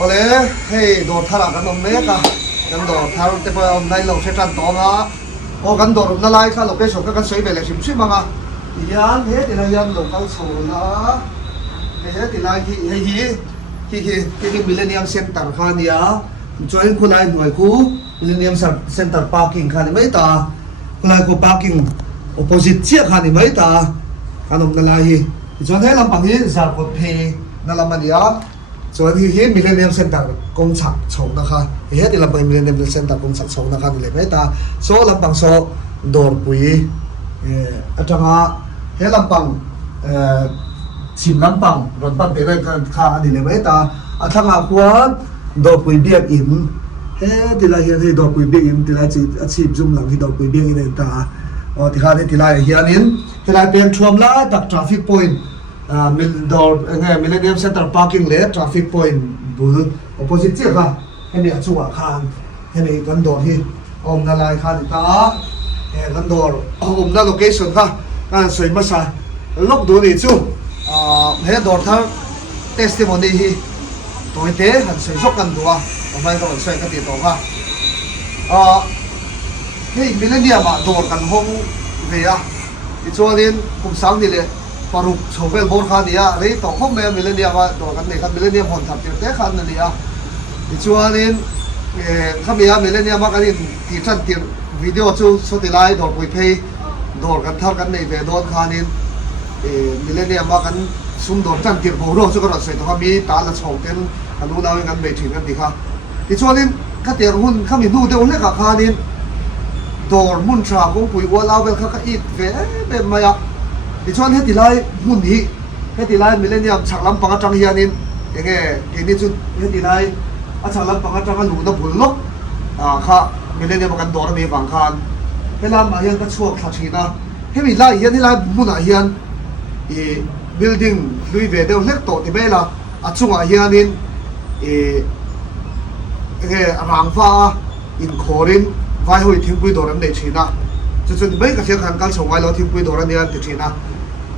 ole hey do thara kan om me ka kan do thar te pa om nai lo se tan to nga o kan do na lai kha location ka kan sei ve le sim sim nga yan he ti la yan local school na he ti lai hi millennium center khan ya join khulai noi khu millennium center parking khan mai ta khulai ko parking opposite chia khan mai ta kanom na lai hi join he lam pang hi zar ko phe na lamaniaส่วนที่มิลเลนเนียมเซ็นเตอร์กงฉักชงนะคะเฮ้ยที่ลำปางมิลเลนเนียมเซ็นเตอร์กงฉักชงนะคะนี่เลยไม่ตาโซ่ลำปางโซ่โดนปุ๋ยอาจารย์เฮ้ยลำปางชิมลำปางรถปั๊มเป็นอะไรกันข้านี่เลยไม่ตาอาจารย์ควรโดนปุ๋ยเบี้ยอินเฮ้ยที่ไรเฮ้ยโดนปุ๋ยเบี้ยอินที่ไรจีอาชีพจุ่มหลังที่โดนปุ๋ยเบี้ยอินเลยตาอ๋อที่ข้าที่ไรเฮียนินที่ไรเป็นช่วงละตักทราฟิกพอยต์Millennium Center Parking เลย Traffic Point บุล Opposite เจ้าค่ะให้เนี่ยชัวร์คานให้เนี่ยกันโดดที่อมนาลายคานตากันโดดอมนา location ค่ะการสวยมาซะลบดูนี่จู่ให้โดดทั้ง testimony ที่ตัวเตะหันสวยชกกันตัวทำไมก็สวยกันดีตัวค่ะให้ Millennium โดดกันห้องเวียอีชัวร์นี่ผมสั่งนี่เลยปารุโชเฟลบอลคานี่อ่ะเรื่องต่อข้อมูลมิลเลนเนียมาตัวกันเนี่ยครับมิลเลนเนียมคนทำเต็มขันนั่นนี่อ่ะอีชัวนี่ข้ามีอ่ะมิลเลนเนียมากันที่ชั้นที่วิดีโอจู่สุดที่ไล่โดดปุยเพย์โดดกันเท่ากันในเวดอนคานี่มิลเลนเนียมากันซุ่มโดดชั้นที่โบโร่จู่ก็รอดเสร็จตัวข้ามีตาละโฉงเต็มกันรู้แล้วกันไม่ถึงกันดีครับอีชัวนี่ข้าเตียงหุ่นข้ามีดูเดี๋ยวเล็กกับคานี่โดดมุ่นชาของปุยวัวเล่าเป็นข้าก็อีดเว้เป็นมาอ่ะที่ชวนให้ตีไล่หุ่นนี้ให้ตีไล่มิเลเนียมฉักลำปังจังเฮียนินยังไงเกี่ยนี่จุดให้ตีไล่ฉักลำปังจังกันหลุดน้ำผุนลกค่ะมิเลเนียมกันโดนมีฝังคานให้ลำมาเฮียนก็ช่วงขัดชีนะให้มีไล่เฮียนที่ไล่มุ่นเฮียนบิลดิ้งลุยเวเดลเล็กโตที่เบล่าจุงเฮียนินยังไงรางฟ้าอินโครินไว้หุ่ยทิ้งปุยโดนในชีนะจุดไม่กระเทียมขันการส่งไว้เราทิ้งปุยโดนเนี่ยติดชีนะ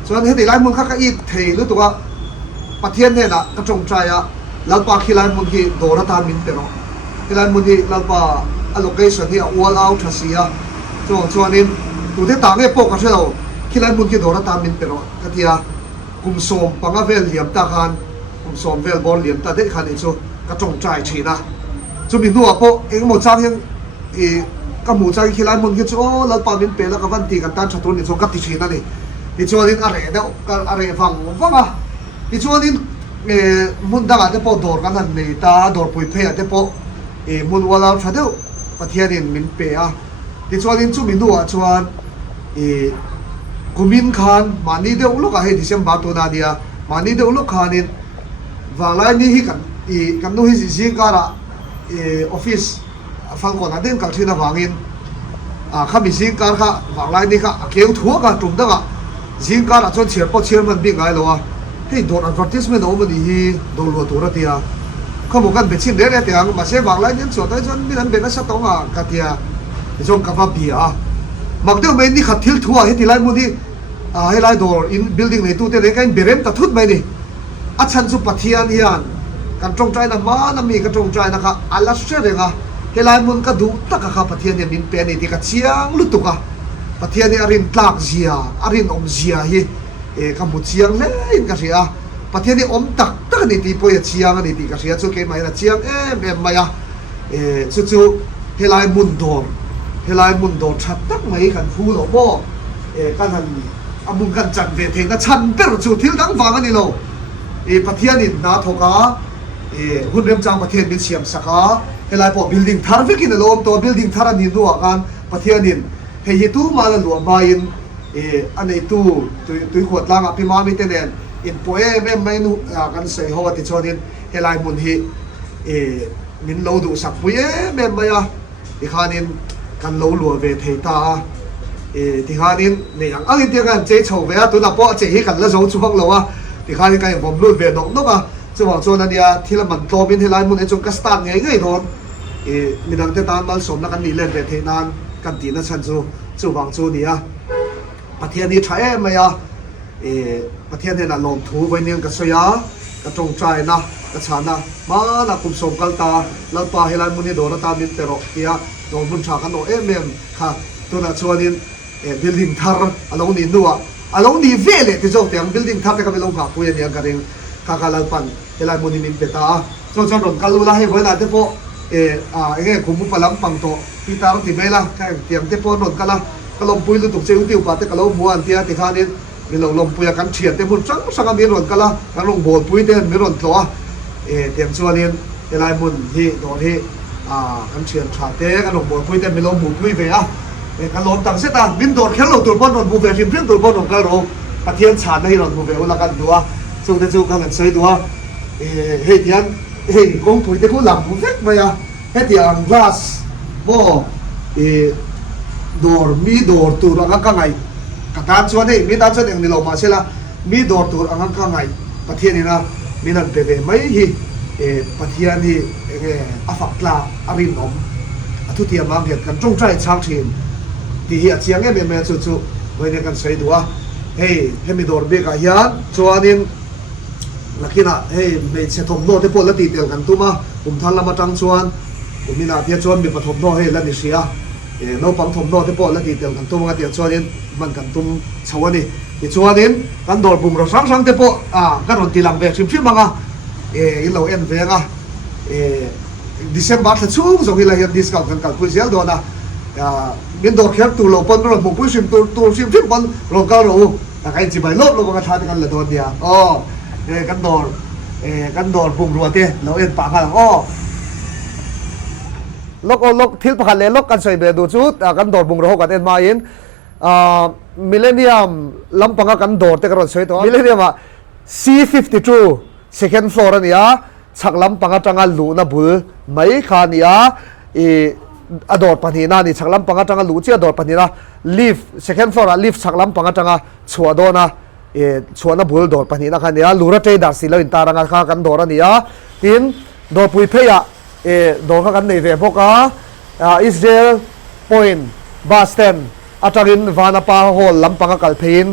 ส่วนที่ตีไล่มุนข้าก็อีเทรู้ตัวประเทศเนี่ยนะกระจงใจอ่ะแล้วปาขี้ไล่มุนที่โดนตามินเตอร์ขี้ไล่มุนที่แล้วปา allocation ที่ all out ทัศน์อ่ะส่วนนี้ตัวที่ต่างเนี่ยพวกก็เชื่อเราขี้ไล่มุนที่โดนตามินเตอร์ก็ที่อ่ะกุมส่งปังเวลเหลี่ยมตาคันกุมส่งเวลบอลเหลี่ยมตาเด็กคันนี้จู่กระจงใจชีนะจู่มีตัวพวกเองหมดจ้างยังก็หมู่ใจขี้ไล่มุนที่จู่แล้วปามินเปแล้วก็วันตีกันตั้งชัตุนนี่จู่กับติชีนั่นนี่ที่ชวนนี่อะไรเดี๋ยวอะไรฟังอ่ะที่ชวนนี่มุนดังอาจจะพอโดดกันนั่นนี่ตาโดดปุยเพย์อาจจะพอมุนว่าเราชัดเดียวประเทศนี้มินเปย์อ่ะที่ชวนนี่จู่มินดูอ่ะชวนกุมินคานมานี่เดี๋ยวลูกอะไรที่เชื่อมบาตัวนาเดียมานี่เดี๋ยวลูกคานี่วางไล่นี่ฮิกันนู่นฮิสิการะออฟฟิศฟังก่อนนะเด่นกับที่น่าวางอินข้ามีสิการค่ะวางไล่นี่ค่ะเกี่ยวทั่วกันตรงนั้นอ่ะสิงการะจนเชียร์พอเชียร์มันบิ๊กไงล่ะให้โดน advertisement เอามันดีโดนรัวตัวระเทียเขาบอกกันเป็นชิ้นเล็กๆแต่ยังมาเสียวางไล่เนี่ยส่วนได้จนมีนั้นเป็นนักสัตว์ต้องกัดเทียจงกับว่าเบียมักเดียวไม่นี่ขัดทิลทัวให้ที่ไล่มุนี่ให้ไล่โดน in building ในตู้เตะกันเบรมตัดทุดไหมนี่อาชันสุปเทียนเฮียนกันจงใจนะมานะมีกันจงใจนะคะอัลลัสเชเรงให้ไล่มุนก็ดูตักกับปะเทียนเนี่ยมินเป็นนี่ที่กัดเชียงลุตุกปะเทียนนี่อารินตากเสียอารินอมเสียฮีคำพูดเชียงเลยกันเสียปะเทียนนี่อมตักนี่ที่พอยเชียงนี่ที่กันเสียจู่เกไม่ละเชียงแบบไม่จู่เฮลายมุนโดนชัดตักไม่กันฟูหรอบ่กันหันอามุนกันจันเวทเองนะชันเปิดจู่ที่ตั้งฟังกันนี่โลปะเทียนนี่นาทกาหุ่นเรียมจังปะเทียนเป็นเสียมสักเฮลายพอ building ทาร์ฟิกินโลมตัว building ทาร์นี่ดูอาการปะเทียนนี่เฮียตู้มาแล้วหลวงบายินอันนี้ตู้ขวดล่างพี่มามีเตนอินโปไม่นู่กันใส่หัวติดชอนินเฮลายมุนฮีมินโลดูสักปุยไม่อีกขานินกันโลหลวงเวทีตาที่ขานินเนี่ยอย่างอันนี้ที่กันเจ๊โฉวเวตัวนับปะเจ๊ให้กันแล้วโฉช่วงเราที่ขานินกันผมรุ่นเวดนกจะบอกโซนันเดียที่ละมันโตเป็นเฮลายมุนไอจงกัสตันไงโดนมีดังเตตานมาสมนักกันนี่เล่นเวทีนานกันตีนั่นฉันจู่วางจู่นี่ประเทศนี้ใช้ไหมประเทศนี้น่ะลงทุนไว้เนี่ยก็เสียก็จงใจนะ กระชานะมานักกุมสมกัลตาลังปาเฮลันมุนีโดนตามินเตโรเอียโดนบุญชากันโนเอเมมค่ะตัวนั้นชวนินบิลดิ้งทาร์อารมณ์นี้นัวอารมณ์นี้เวลที่เจ้าเตียงบิลดิ้งทาร์ที่เขาไม่ลงขาคุยเนี่ยกันเองข้าการลังปันเฮลันมุนีมินเปตาส่วนจำนวนกัลลูลาให้ไว้นะเทปโอคุมมุปลัมปังโตพิตาร์ติเมล่ะแค่เตียงเทปโนนกันละก็ลมปุยลุตุกเจ้าติวปาเตก็ลมบัวอันเตียติขานินมีลมปุยกันเฉียดเต็มหมดสังมีรอนกันละกันลงโบดปุยเต็มมีรอนตัวเตียงส่วนนี้เฮลันมุนที่โดนที่กันเฉียดชาเตกันลงโบดปุยเต็มมีลมบุปุยไปกันลมต่างเสตาบินโดดแค่เราตัวบอลนนบุเวชิมเพื่อนตัวบอลนนกันเราปะเทียนชาในนนบุเวอุลกันตัวสู้แต่สู้กันสวยตัวเฮียนกงปุยเตกุหลังบุเวกมาเฮียนกลาสบ่ดอร์มีดอร์ตัวรังกังไงกระดานชวนมีดานชวนอย่างนี้เรามาเชล่ามีดอร์ตัวรังกังไงปะเทียนนี่นะมีนั่นเปเวไม่ฮีปะเทียนที่อาฟักลาอารินอมทุติยมังเหตุกันจงใจช้างชินที่เหี้ยเชียงเงี้ยเป็นแม่จู่ๆวันนี้กันใส่ตัวเฮ้มีดอร์เบกอายันชวนนี่ลักษณะไม่เสถมโนที่พวกละตีเตียงกันตัวมาผมทันละมาจังชวนผมมีนาเทียชวนมีปฐมโนละนิเชียโนปังถมโนที่พวกละตีเตียงกันตัวมาเตียงชวนนี่มันกันตุ้มชาวนี่ที่ชวนนี่กันดอร์บุ้งเราสังที่พวกกันรถตีหลังเวกชิมๆมั้งอินเราเอ็นเวงดิเซมบาร์ชุ่มส่งให้เราเห็นดิสคาวกันกันคุยเสียโดนนะมินดอร์แคปตัวเราปนเราบุกชิมตัวชิมปนเราก็รู้ใครจีบไปลบเราก็มาทานกันเลยโดนเดียกันดอร์บุ้งรัวเต้เราเอ็นปากกันลกทิลปากเลยลกกันใส่เบดูชุดกันดอร์บุ้งรัวกันเอ็นมาอินมิเลเนียมลำปังกันดอร์เตะกันรถใส่ตัวมิเลเนียมC52 second floor นี่ชักลำปังจังลูนะบุลไม่ขานี่อดอดปนีนานี่ชักลำปังจังลูเจียดอดปนีนาlift second floor lift ชักลำปังจังชัวโดนะชัวนะบุลดอดปนีนาคันนี่ลูระเจดัสสิเราอินตารังข้ากันดอร์นี่อินดอปุยเพียดอร์กันในเว็บพวกอิสราเอลพอยน์บาสเทนอาจารินวานาปาโฮลลำปังกัลพิน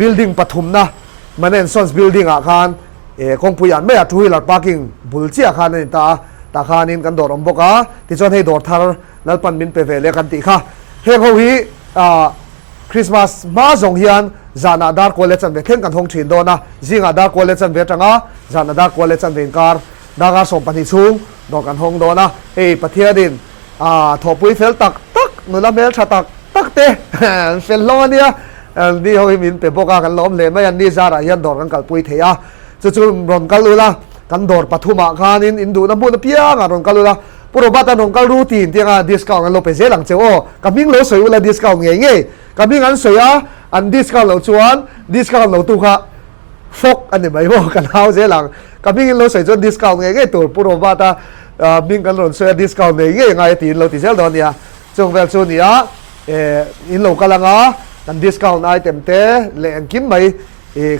building ปฐุมนะมันเป็นซอนส์ building อาคารคงพูดอย่างไม่อยากช่วยหลักปาร์กิ้งบุลเชียคันนี่ตาคานินกันโดดอมบกที่ชวนให้โดดทาร์นัลปันมินเปเวเลกันติค่ะเฮงฮีคริสต์มาสมาส่งเฮียนจานาดาร์คอลเลจันเวทเข่งกันทงชินโดนะจิงอาดาร์คอลเลจันเวจังจานาดาร์คอลเลจันเวนการดากาส่งปฏิชุงโดกันทงโดนะปะเทียดินทอปุยเฟลตักนุลาเมลชาตักเตเฟลโลเนี่ยนี่เขามินเปปกกันล้อมเลยไม่ยันนี่จาระยันโดกันกัลปุยเทียจู่ๆรอนกัลลูละกันดอร์ปฐุมคานินอินดูน้ำบุญเพียงรอนกัลลูละปุโรบัตรอนกัลรูตีนที่ดิสคาวน์กันโลเปเซหลังเจ้ากับมิ่งโลสวยเวลาดิสคาวน์เงี้ยกับมิ่งอันสวยอันดิสคาวน์เราชวนดิสคาวน์เราตุกะฟกอันนี้ไม่บอกกันเท้าเสียหลังกับมิ่งโลสวยจนดิสคาวน์เงี้ยตัวปุโรบัตรมิ่งกันรอนสวยดิสคาวน์เงี้ยไงตีนเราตีเซลโดนเนี่ยจงเวลชวนเนี่ยอินโลกัลลังกันดิสคาวน์ไอเต็มเตะเล่นกินไหม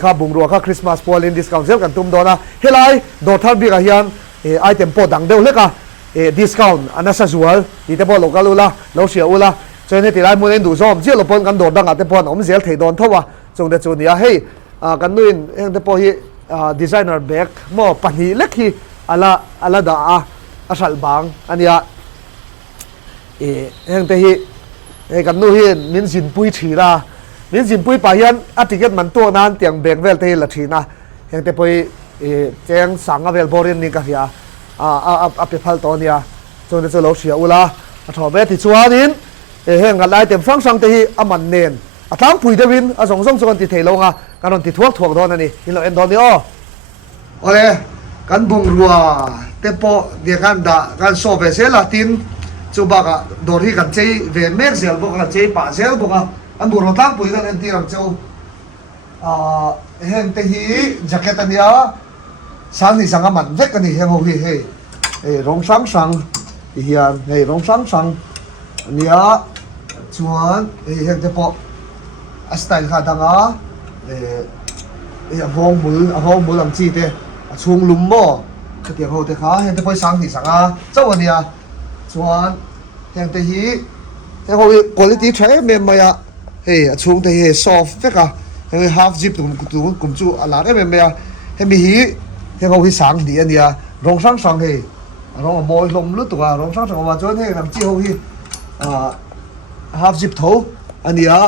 ข้าบุงรัวข้าคริสต์มาสพอลินดิสคาวน์เซลกันตุ้มโดนะเฮลัยโดดทัลบีกันยันไอเต็มโปดังเดียวเล็กดิสคาวน์อันนั้นสัจวัลที่เตปอโลกาลูละเราเชียอุละจนในที่ไรมูลนิธิดูซ้อมเชี่ยวเราปนกันโดดดังอ่ะเตปอนอมเสียเทโดนเท่าว่าจงเดจูนี่เฮ้ยกันนู่นเองเตปอฮีดีไซเนอร์แบกมอปันฮีเล็กฮีอัลดาอาชัลบางอันนี้เองเตฮีกันนู่นฮีมินสินปุยชีรามินสินปุยปายันอาทิตย์มันตัวนั้นเตียงแบงเวลเทละทีนะเองเตปอยแจ้งสังเวลบรินนี่กันเฮียไปพัลตัวเนี่ยจนจะเราเชียอุละถอดเวทีชัวนินเฮงกันไล่เต็มฟังสังเตฮีอามันเนนตั้งปุ๋ยเดวินส่งส่วนติเทลงการติถ่วงโดนนี่นี่เราเอ็นโดนนี่โอเคกันบุงรัวเตปอเดียกันด่ากันโซเฟเซลาตินจูบักโดนที่กันเจเวเมกเซลบุกกันเจป่าเซลบุกอันบุรุษตั้งปุ๋ยกันเอ็นตีรังเจ้าเฮงเตฮีแจ็คเก็ตนี่สังนี่สังมันเวกกันนี่เฮงโอเครองสังเฮียนรองสังเนี่ยชวนเฮงเตปอสไตล์ข้าดังวงมือลำจีเตช่วงลุ่มบ่ก็เดี๋ยวเขาเตะขาเฮงเตปสังนี่สังเจ้าวันนี้ชวนเฮงเตฮีเฮงเขาคุณภาพใช้เมมมาช่วงเตฮีซอฟต์เวกเฮง half zip ตุ่มจู่อะไรเมมมาเฮงมีฮี he ho hi sang di ania rong sang he rong moi lom lu tuwa rong sang wa chuan he ram chi ho hi half zip tho ania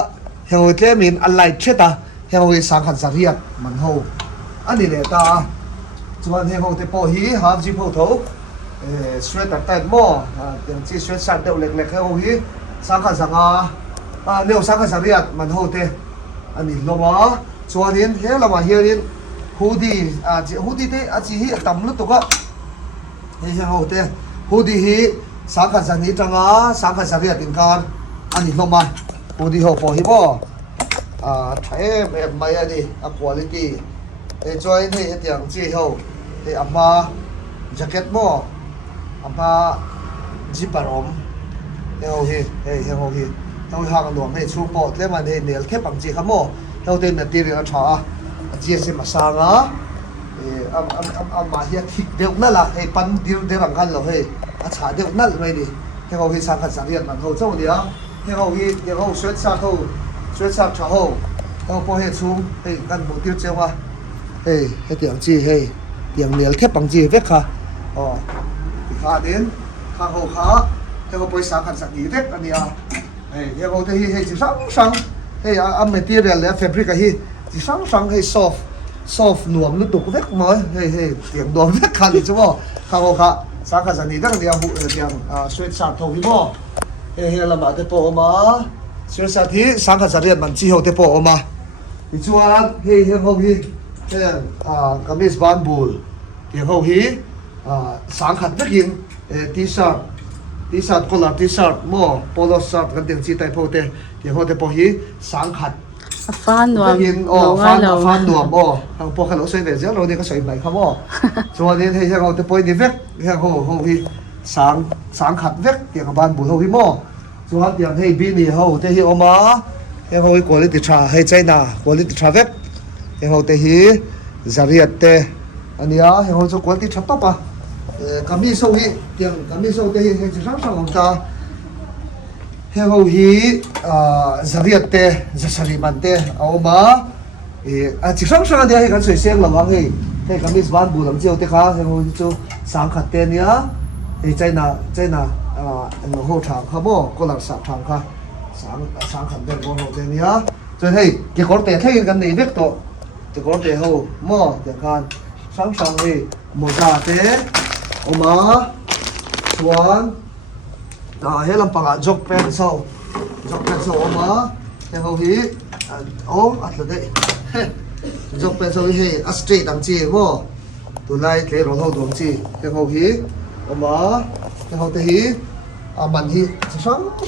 he ho tle min alai theta he ho hi sang khan sariat man ho ani le ta chuan he ho te po hi half zip ho tho sweater type mo tiang chi sweater deuh lek lek he ho hi sang khan sanga leo sang khan sariat man ho te ani loma chuanin he lama hianin hoodie hoodie te chi hi tam lu tuka he ho te hoodie hi sang khan san hi tanga sang khan sariat in kan ani loma hoodie ho po hi mo thae mai ani a quality join he tiang chi ho he ama jacket mo ama zipper om he ho hi he ho hi ho hang nuam he chu po tle man he nel the pang chi khamo ho te material tha GSM masanga ama hi thik deuh na la he pan dir de rang kan lo he a cha deuh nal mai ni he ho hi sang khan sariat man ho chau dia he ho hi he ho sweat sa tha ho ho po he chu he kan bu tir chewa he tiang chi he tiang nel the pang chi vek kha kha đến kha ho kha he ho poi sang khan sak ni vek ania he ho te hi chi sang he a material le fabric hi chỉ sang hay soft nuông lu tục vết mới hay tiếng nuông vết khăn thì chứ bộ khao khá sáng khá sản đi rất là hụ tiếng sweat shirt thầu hi bộ hay là mà thế bộ mà sweat shirt thì sáng khá sản đi mình chỉ hậu thế bộ mà thì chú anh hay hậu hi hay kamis van bull thì hậu hi sáng khá rất hiền t-shirt collar t-shirt mo polo shirt cái tiếng chi tay phô thế thì hậu thế bộ hi sáng khá fan nuam fan nuam ang po khalo soi ve zelo ni ka soi bai khamo so ni he ho te poi ni vek he ho hi sang khat vek tiang ban bu ho hi mo so ha tiang he bi ni ho te hi oma he ho quality tra he China quality tra vek he ho te hi zariat te ania he ho so quality cha pa kami so hi tiang kami so te hi he sang ta he ho hi zariat te zasari man te oma chi sang dia he kan soi seng lawang he kamis ban bu lam chiu te kha he ho chu sang khat te nia he China no ho thang kha mo kolar sa thang kha sang khat den ho te nia cho he ke kor te thei kan nei vek to ke kor te ho mo te kan sang he moza te oma chuan he lampanga jog pen so oma he ho hi atla de jog pen so hi a straight ang chi mo tu lai tle ron ho dom chi he ho hi oma he ho te hi man hi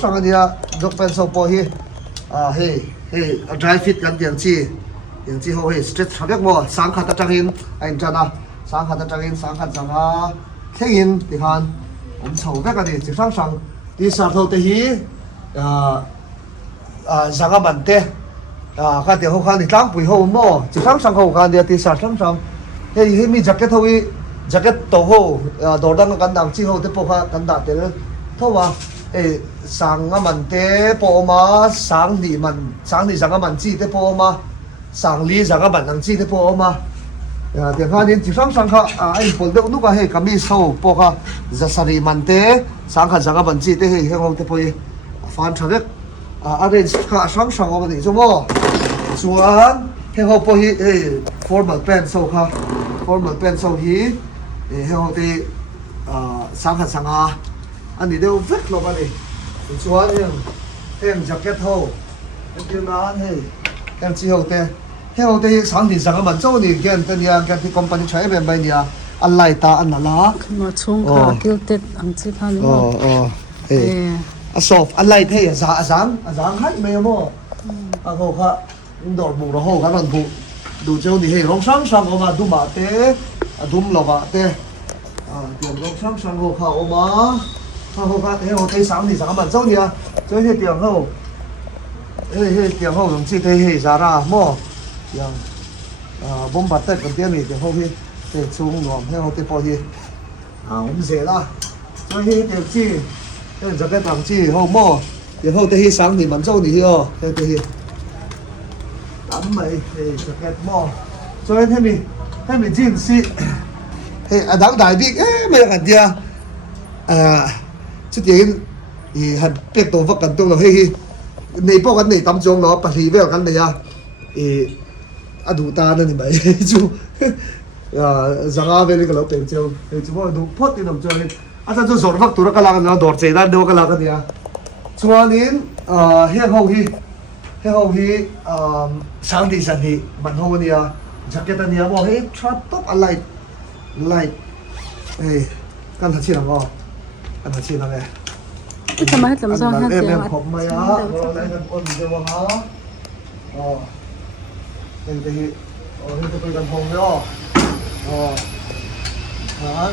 sang ania jog pen so po hi he dry fit kan tiang chi ho hi straight thabek mo sang kha ta tangin ain chana sang kha ta tangin sang kha changa thengin ti han chho vek ani chi sang đi sạp thâu te hi zanga man te kha te ho khan ni tlang pui ho mo chi sang ho khan dia ti sạp sang he mi jacket ho hi jacket to ho dor dang kan dang chi ho te po kha kan da te tho wa sang man te po ma sang ni zanga man chi te po ma sang li zanga man nang chi te po ma tiếng Hàn đến chỉ sang kha anh phổ đeo lúc hay kami sâu po kha zasari man te sang kha zanga ban chi te he hong te poi fan thavek arrange kha sang over ni zomo chuan he ho po hi formal pants so kha formal pants so hi he ho te sang kha sanga ani deu vek lo ba ni chuan em jacket ho em na he em chi ho te he ho te sang ni zanga man chau ni gen te nia gen ti company chai be bai nia alai ta anala ma chung kha tilted ang chi kha ni a soft alai the azang hai me mo a ho kha dor bu ro ho ka ron bu du chau ni he rong sang oma du ma te adum lo ba te tiang rong sang ho kha oma ho kha he ho te sang ni zanga man chau nia choi he tiang ho tiang ho rong chi te he zara mo yang bom bat te kan tiang ni te ho hi te chung nuam he ho te po hi ze la cho hi te chi te jacket bang chi ho mo te ho te hi sang ni man chau ni hi te hi tắm mày thì jacket mo cho he mi jeans si hey adang dai big me kan dia chút tiền thì hạt bếp tổ vật cần tung là hey này bao cái này tắm trong nó bật lì với cái này à thì đủ ta nên vậy chú rằng về cái lỗ bèn châu thì chú bảo đủ phốt thì làm cho nên sao chú sổ vật tụi nó cái là nó đổ chế ra đâu cái là cái gì à cho nên he hậu hi sáng thì mình hậu này jacket này bảo hey trap top light hey kan thật chi là ngon kan thật chi là nghe cái tấm hết tấm giòn ha em học mày á rồi lại gần ôn cho vào hả thì tôi gần hồng đó hả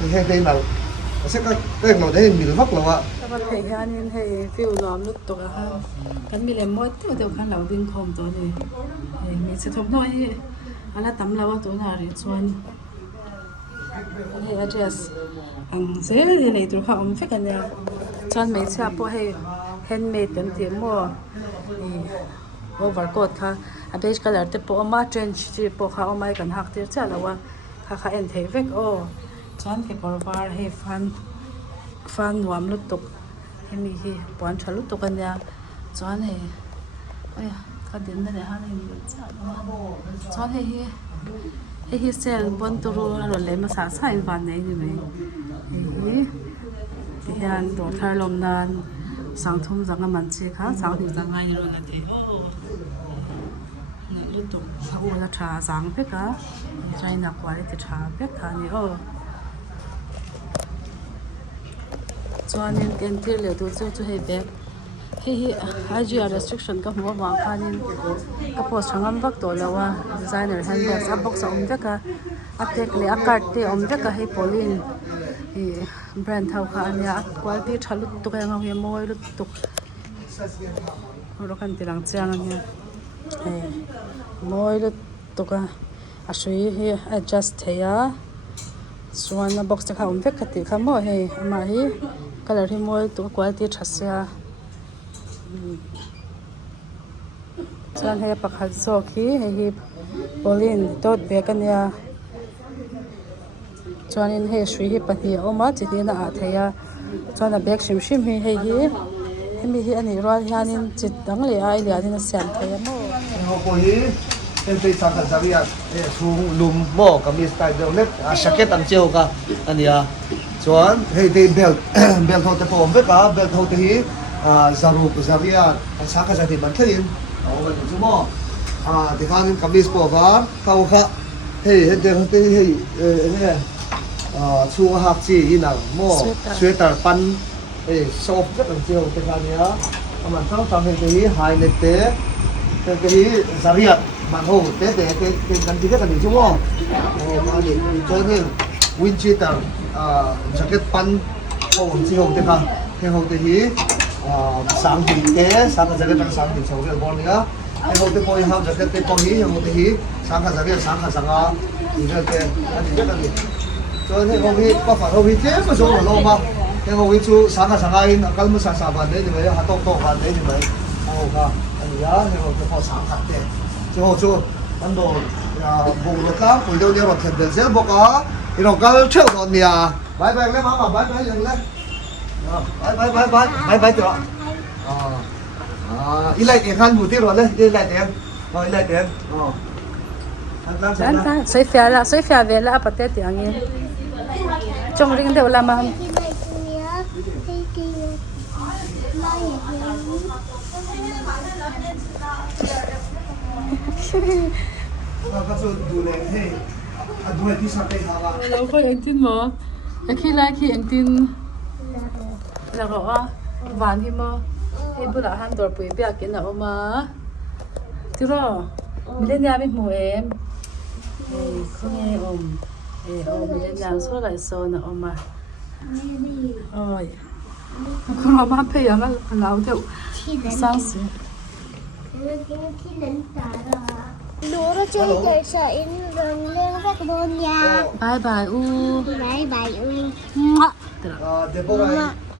thì hay nào sẽ cái nào đấy mình vắt là ạแต่ว่าเฮียนี่ให้ฟิวล้อมลุกตกอะค่ะกันมีเลมอยเดี๋ยวกันเราดึงคอมตัวนี้มีสิทบน้อยอะไรตำเราตัวน่าเรียนชวนให้ address เสียที่ไหนตัวเขาไม่กันเนี่ยชวนไม่ใช่พวกให้ handmade กันเตรียมมั่วovercoat ค่ะอันเบสก็แล้วแต่พวกมา trench ที่พวกเขาเอาไม้กันหักเตี้ยจ้าแล้วว่าค่ะเอ็นเทเวกโอชวนเก็บกระเป๋าให้ฟันวามลุกตกให้มีที่ปอนฉลุกตกกันเนี่ยชวนให้ก็เดินได้เลยฮะนี่จ้าชวนให้เซลบนตัวรถเลยมาสาใส่วันนี้อยู่ไหมที่ยันตัวทารลมนานสังทุ่มจังกันมันเชี่ยค่ะสังทุ่มจังไงรู้นั่นเองลุกตกเขาว่าชาสังเพ็กะใจหนักกว่าที่ชาเพ็กะนี่ชวนนี่เต็มที่เลยตัวจะให้แบกให้IGR restriction ก็หัววางคันก็พอช่างอันวักตัวแล้วว่า designer handbags อัพบ็อกซ์อมเวกะอัพเทคเลยอัพการ์ดที่อมเวกะให้พอลินแบรนด์เท่ากันเนี่ยกว่าที่ฉันลุกตุกยังเอาอย่างมวยลุกตุกเรากันตีหลังเจียงเนี่ยมวยลุกตุกอ่ะช่วยให้ adjust เฮียส่วนบ็อกซ์จะเข้าอมเวกะติดข้ามให้มาให้ก็เลยที่มวยตุกกว่าที่ฉันเสียส่วนให้ปักหัดโซคีให้บอลินโดดเบกันเนี่ยส่วนนี้ให้ช่วยให้ปฏิออกมาจิตนี้น่าเทียส่วนนั้นเบกชิมให้มีอันนี้รอดงานนี้จิตตั้งเลยไอ้เดี๋ยวนี้น่าเสียเทียมั้งเขาบอกฮีเป็นไปสังกัดจริยาสูงลุ่มหม้อกับมีสไตล์เดิมเล็กแจ็คเก็ตอันเจียวกับอันนี้ส่วนให้ได้เบลเขาจะพอมเวกเบลเขาจะฮีจาริยาสังกัดจริยามันขึ้นเอาไปถึงชั่วโมงที่ข้างนี้กับมีสปอร์ตเขาให้เดี๋ยวให้เนี่ยช่วงหักจีอีนังหม้อสเวตเตอร์ปันซอฟต์ก็ต้องเจียวที่ข้างนี้มันต้องทำให้ที่ไฮเน็ตที่จาริยามันโหเตะกันที่กันชั่วโมงมาดิจนถึงวินชีเตอร์แจ็คเก็ตปันโอ้ที่ห้องที่ข้างที่ห้องที่sáng thì cái sáng cái jacket đang sáng thì cháu cái bọn nữa cái hôm tới coi ham jacket tới coi hí hôm tới hí sáng cái jacket sáng cái sáng thì cái anh thì biết là gì cho nên hôm hí có phải hôm hí chết mà số mà lâu mà cái hôm hí chú sáng cái sáng ai cái mà sáng bạn đấy thì mấy hạt tông bạn đấy thì mấy hôm cả anh nhớ thì hôm tới coi sáng thật đấy chứ hôm chú anh đồ vùng lục lá cuối đầu đi vào thềm đèn dễ bốc á thì nó cái treo đòn nè bye bye lên mà bye bye lên bye tụi ít lại tiền khăn bù tiêu rồi đấy ít lại tiền rồi ít lại tiền Santa, soy fea vela aparte de angin. Trong ring đều làm mà. Đâu có anh tin mà. Khi anh tin là rõ vàng thì mà thì bữa đó han đòi bùi bia kiến nào mà chứ rồi mình lên nhà mình mua em không nghe mình lên nhà số lại số nào mà ôi không có mà phải là lâu theo sáng sớm Đố chơi chơi sợ in đường lên các môn nhà. bye bye u Bye bye u. Mua. để bố này